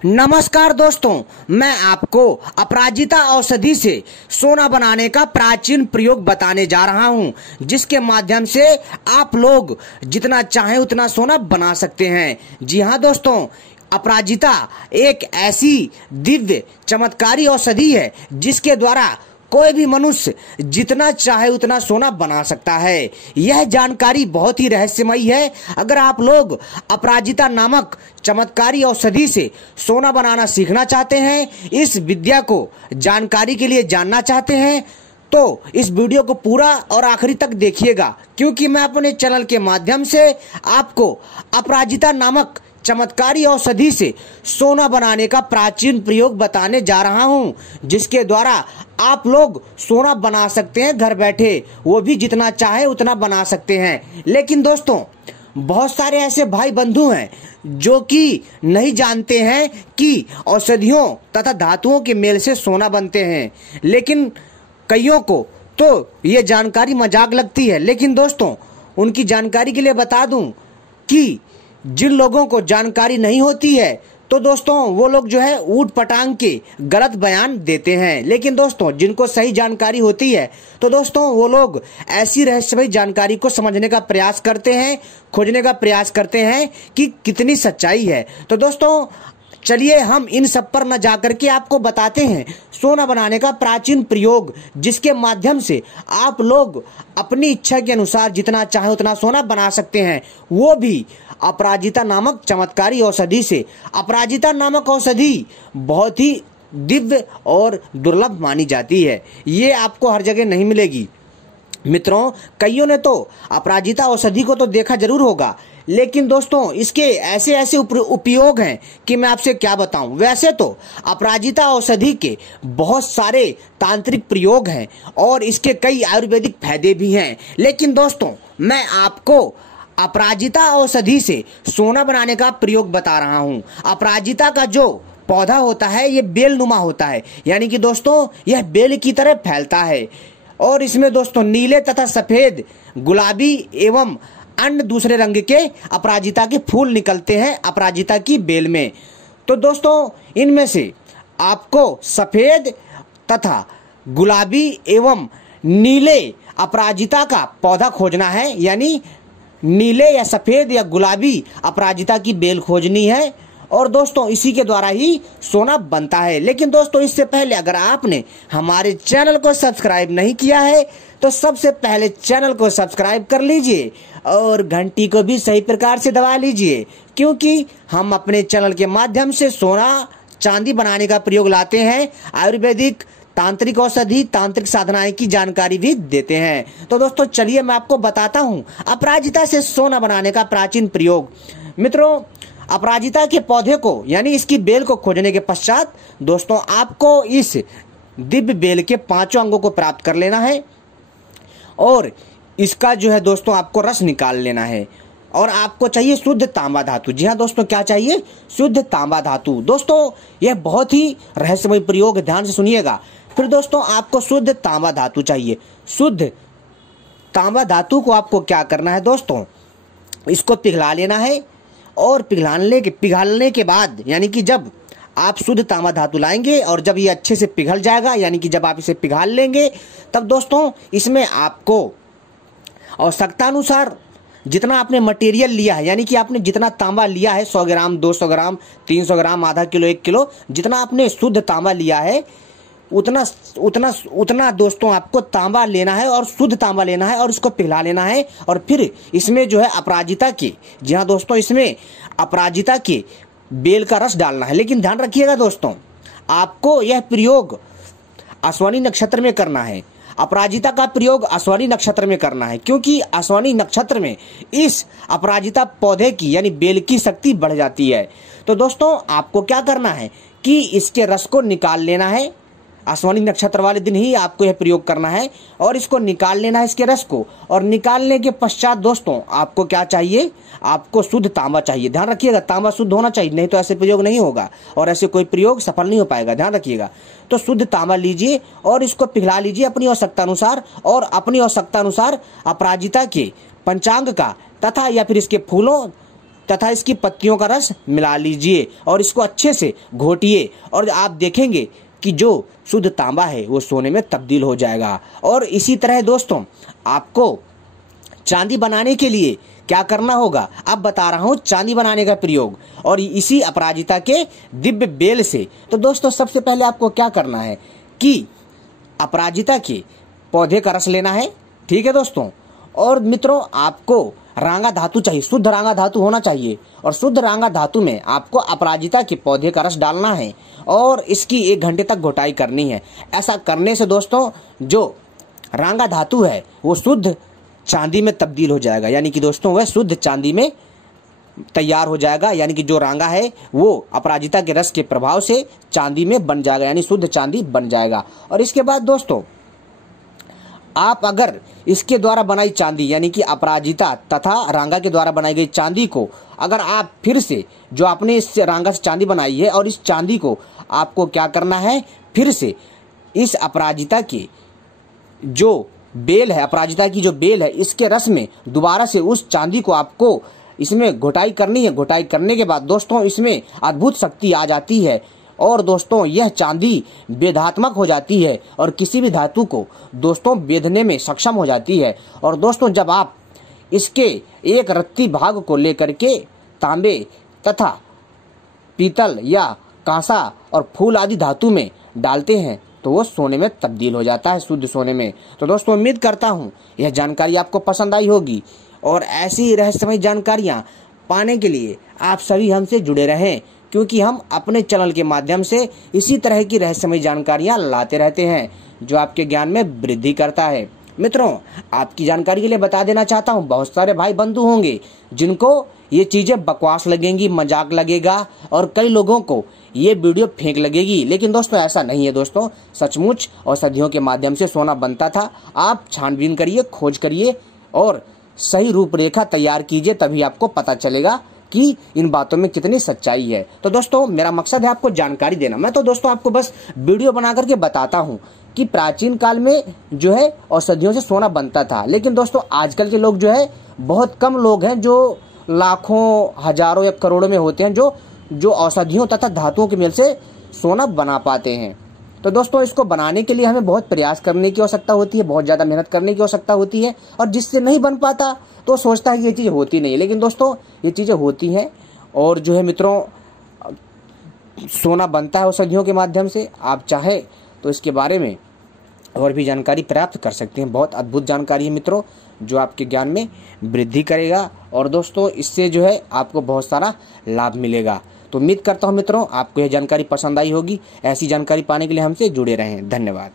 नमस्कार दोस्तों, मैं आपको अपराजिता औषधि से सोना बनाने का प्राचीन प्रयोग बताने जा रहा हूं, जिसके माध्यम से आप लोग जितना चाहें उतना सोना बना सकते हैं। जी हां दोस्तों, अपराजिता एक ऐसी दिव्य चमत्कारी औषधि है जिसके द्वारा कोई भी मनुष्य जितना चाहे उतना सोना बना सकता है। यह जानकारी बहुत ही रहस्यमयी है। अगर आप लोग अपराजिता नामक चमत्कारी औषधि से सोना बनाना सीखना चाहते हैं, इस विद्या को जानकारी के लिए जानना चाहते हैं, तो इस वीडियो को पूरा और आखिरी तक देखिएगा, क्योंकि मैं अपने चैनल के माध्यम से आपको अपराजिता नामक चमत्कारी औषधि से सोना बनाने का प्राचीन प्रयोग बताने जा रहा हूं, जिसके द्वारा आप लोग सोना बना सकते हैं घर बैठे, वो भी जितना चाहे उतना बना सकते हैं। लेकिन दोस्तों, बहुत सारे ऐसे भाई बंधु हैं जो कि नहीं जानते हैं कि औषधियों तथा धातुओं के मेल से सोना बनते हैं। लेकिन कईयों को तो ये जानकारी मजाक लगती है। लेकिन दोस्तों, उनकी जानकारी के लिए बता दूं कि जिन लोगों को जानकारी नहीं होती है, तो दोस्तों वो लोग जो है ऊट पटांग के गलत बयान देते हैं। लेकिन दोस्तों, जिनको सही जानकारी होती है, तो दोस्तों वो लोग ऐसी रहस्यमयी जानकारी को समझने का प्रयास करते हैं, खोजने का प्रयास करते हैं कि कितनी सच्चाई है। तो दोस्तों चलिए हम इन सब पर न जाकर के आपको बताते हैं सोना बनाने का प्राचीन प्रयोग, जिसके माध्यम से आप लोग अपनी इच्छा के अनुसार जितना चाहे उतना सोना बना सकते हैं, वो भी अपराजिता नामक चमत्कारी औषधि से। अपराजिता नामक औषधि बहुत ही दिव्य और दुर्लभ मानी जाती है। ये आपको हर जगह नहीं मिलेगी। मित्रों, कईयों ने तो अपराजिता औषधि को तो देखा जरूर होगा, लेकिन दोस्तों इसके ऐसे ऐसे उपयोग हैं कि मैं आपसे क्या बताऊं। वैसे तो अपराजिता औषधि के बहुत सारे तांत्रिक प्रयोग हैं और इसके कई आयुर्वेदिक फायदे भी हैं। लेकिन दोस्तों, मैं आपको अपराजिता औषधि से सोना बनाने का प्रयोग बता रहा हूं। अपराजिता का जो पौधा होता है, ये बेलनुमा होता है, यानी कि दोस्तों यह बेल की तरह फैलता है और इसमें दोस्तों नीले तथा सफेद, गुलाबी एवं अन्य दूसरे रंग के अपराजिता के फूल निकलते हैं अपराजिता की बेल में। तो दोस्तों इनमें से आपको सफेद तथा गुलाबी एवं नीले अपराजिता का पौधा खोजना है, यानी नीले या सफेद या गुलाबी अपराजिता की बेल खोजनी है, और दोस्तों इसी के द्वारा ही सोना बनता है। लेकिन दोस्तों, इससे पहले अगर आपने हमारे चैनल को सब्सक्राइब नहीं किया है, तो सबसे पहले चैनल को सब्सक्राइब कर लीजिए और घंटी को भी सही प्रकार से दबा लीजिए, क्योंकि हम अपने चैनल के माध्यम से सोना चांदी बनाने का प्रयोग लाते हैं, आयुर्वेदिक तांत्रिक औषधि, तांत्रिक साधनाएं की जानकारी भी देते हैं। तो दोस्तों चलिए मैं आपको बताता हूं अपराजिता से सोना बनाने का प्राचीन प्रयोग। मित्रों, अपराजिता के पौधे को यानी इसकी बेल को खोजने के पश्चात दोस्तों आपको इस दिव्य बेल के 5 अंगों को प्राप्त कर लेना है और इसका जो है दोस्तों आपको रस निकाल लेना है, और आपको चाहिए शुद्ध तांबा धातु। जी हाँ दोस्तों, क्या चाहिए? शुद्ध तांबा धातु। दोस्तों यह बहुत ही रहस्यमय प्रयोग, ध्यान से सुनिएगा। फिर दोस्तों आपको शुद्ध तांबा धातु चाहिए। शुद्ध तांबा धातु को आपको क्या करना है दोस्तों, इसको पिघला लेना है, और पिघालने के बाद यानी कि जब आप शुद्ध तांबा धातु लाएंगे और जब ये अच्छे से पिघल जाएगा, यानी कि जब आप इसे पिघाल लेंगे, तब दोस्तों इसमें आपको आवश्यकता अनुसार जितना आपने मटेरियल लिया है, यानी कि आपने जितना तांबा लिया है, 100 ग्राम, 200 ग्राम, 300 ग्राम, आधा किलो, 1 किलो, जितना आपने शुद्ध तांबा लिया है उतना दोस्तों आपको तांबा लेना है और शुद्ध तांबा लेना है और इसको पिघला लेना है। और फिर इसमें जो है अपराजिता के, जी हाँ दोस्तों, इसमें अपराजिता के बेल का रस डालना है। लेकिन ध्यान रखिएगा दोस्तों, आपको यह प्रयोग अश्विनी नक्षत्र में करना है। अपराजिता का प्रयोग अश्विनी नक्षत्र में करना है, क्योंकि अश्विनी नक्षत्र में इस अपराजिता पौधे की यानी बेल की शक्ति बढ़ जाती है। तो दोस्तों आपको क्या करना है कि इसके रस को निकाल लेना है। अश्विनी नक्षत्र वाले दिन ही आपको यह प्रयोग करना है और इसको निकाल लेना है, इसके रस को। और निकालने के पश्चात दोस्तों आपको क्या चाहिए? आपको शुद्ध तांबा चाहिए। ध्यान रखिएगा, तांबा शुद्ध होना चाहिए, नहीं तो ऐसे प्रयोग नहीं होगा और ऐसे कोई प्रयोग सफल नहीं हो पाएगा। ध्यान रखिएगा। तो शुद्ध तांबा लीजिए और इसको पिघला लीजिए अपनी आवश्यकता अनुसार, और अपनी आवश्यकता अनुसार अपराजिता के पंचांग का तथा या फिर इसके फूलों तथा इसकी पत्तियों का रस मिला लीजिए और इसको अच्छे से घोटिए और आप देखेंगे कि जो शुद्ध तांबा है वो सोने में तब्दील हो जाएगा। और इसी तरह दोस्तों आपको चांदी बनाने के लिए क्या करना होगा, अब बता रहा हूं चांदी बनाने का प्रयोग और इसी अपराजिता के दिव्य बेल से। तो दोस्तों सबसे पहले आपको क्या करना है कि अपराजिता के पौधे का रस लेना है, ठीक है दोस्तों। और मित्रों आपको रांगा धातु चाहिए, शुद्ध रांगा धातु होना चाहिए और शुद्ध रांगा धातु में आपको अपराजिता के पौधे का रस डालना है और इसकी 1 घंटे तक घोटाई करनी है। ऐसा करने से दोस्तों जो रांगा धातु है वो शुद्ध चांदी में तब्दील हो जाएगा, यानी कि दोस्तों वह शुद्ध चांदी में तैयार हो जाएगा, यानी कि जो रांगा है वो अपराजिता के रस के प्रभाव से चांदी में बन जाएगा, यानी शुद्ध चांदी बन जाएगा। और इसके बाद दोस्तों आप अगर इसके द्वारा बनाई चांदी यानी कि अपराजिता तथा रांगा के द्वारा बनाई गई चांदी को अगर आप फिर से जो आपने इस रांगा से चांदी बनाई है और इस चांदी को आपको क्या करना है, फिर से इस अपराजिता की जो बेल है, अपराजिता की जो बेल है, इसके रस में दोबारा से उस चांदी को आपको इसमें घोटाई करनी है। घोटाई करने के बाद दोस्तों इसमें अद्भुत शक्ति आ जाती है और दोस्तों यह चांदी वेदात्मक हो जाती है और किसी भी धातु को दोस्तों वेदने में सक्षम हो जाती है। और दोस्तों जब आप इसके एक रत्ती भाग को लेकर के तांबे तथा पीतल या कांसा और फूल आदि धातु में डालते हैं तो वो सोने में तब्दील हो जाता है, शुद्ध सोने में। तो दोस्तों उम्मीद करता हूँ यह जानकारी आपको पसंद आई होगी और ऐसी रहस्यमय जानकारियाँ पाने के लिए आप सभी हमसे जुड़े रहें, क्योंकि हम अपने चैनल के माध्यम से इसी तरह की रहस्यमय जानकारियां लाते रहते हैं जो आपके ज्ञान में वृद्धि करता है। मित्रों आपकी जानकारी के लिए बता देना चाहता हूं, बहुत सारे भाई बंधु होंगे जिनको ये चीजें बकवास लगेंगी, मजाक लगेगा और कई लोगों को ये वीडियो फेंक लगेगी, लेकिन दोस्तों ऐसा नहीं है। दोस्तों सचमुच औषधियों के माध्यम से सोना बनता था। आप छानबीन करिए, खोज करिए और सही रूपरेखा तैयार कीजिए, तभी आपको पता चलेगा कि इन बातों में कितनी सच्चाई है। तो दोस्तों मेरा मकसद है आपको जानकारी देना। मैं तो दोस्तों आपको बस वीडियो बना करके बताता हूँ कि प्राचीन काल में जो है औषधियों से सोना बनता था, लेकिन दोस्तों आजकल के लोग जो है बहुत कम लोग हैं जो लाखों हजारों या करोड़ों में होते हैं जो औषधियों तथा धातुओं के मेल से सोना बना पाते हैं। तो दोस्तों इसको बनाने के लिए हमें बहुत प्रयास करने की आवश्यकता होती है, बहुत ज्यादा मेहनत करने की आवश्यकता होती है और जिससे नहीं बन पाता तो सोचता है कि ये चीज़ होती नहीं है, लेकिन दोस्तों ये चीज़ें होती हैं और जो है मित्रों सोना बनता है औषधियों के माध्यम से। आप चाहे तो इसके बारे में और भी जानकारी प्राप्त कर सकते हैं। बहुत अद्भुत जानकारी है मित्रों जो आपके ज्ञान में वृद्धि करेगा और दोस्तों इससे जो है आपको बहुत सारा लाभ मिलेगा। तो उम्मीद करता हूँ मित्रों आपको यह जानकारी पसंद आई होगी। ऐसी जानकारी पाने के लिए हमसे जुड़े रहें। धन्यवाद।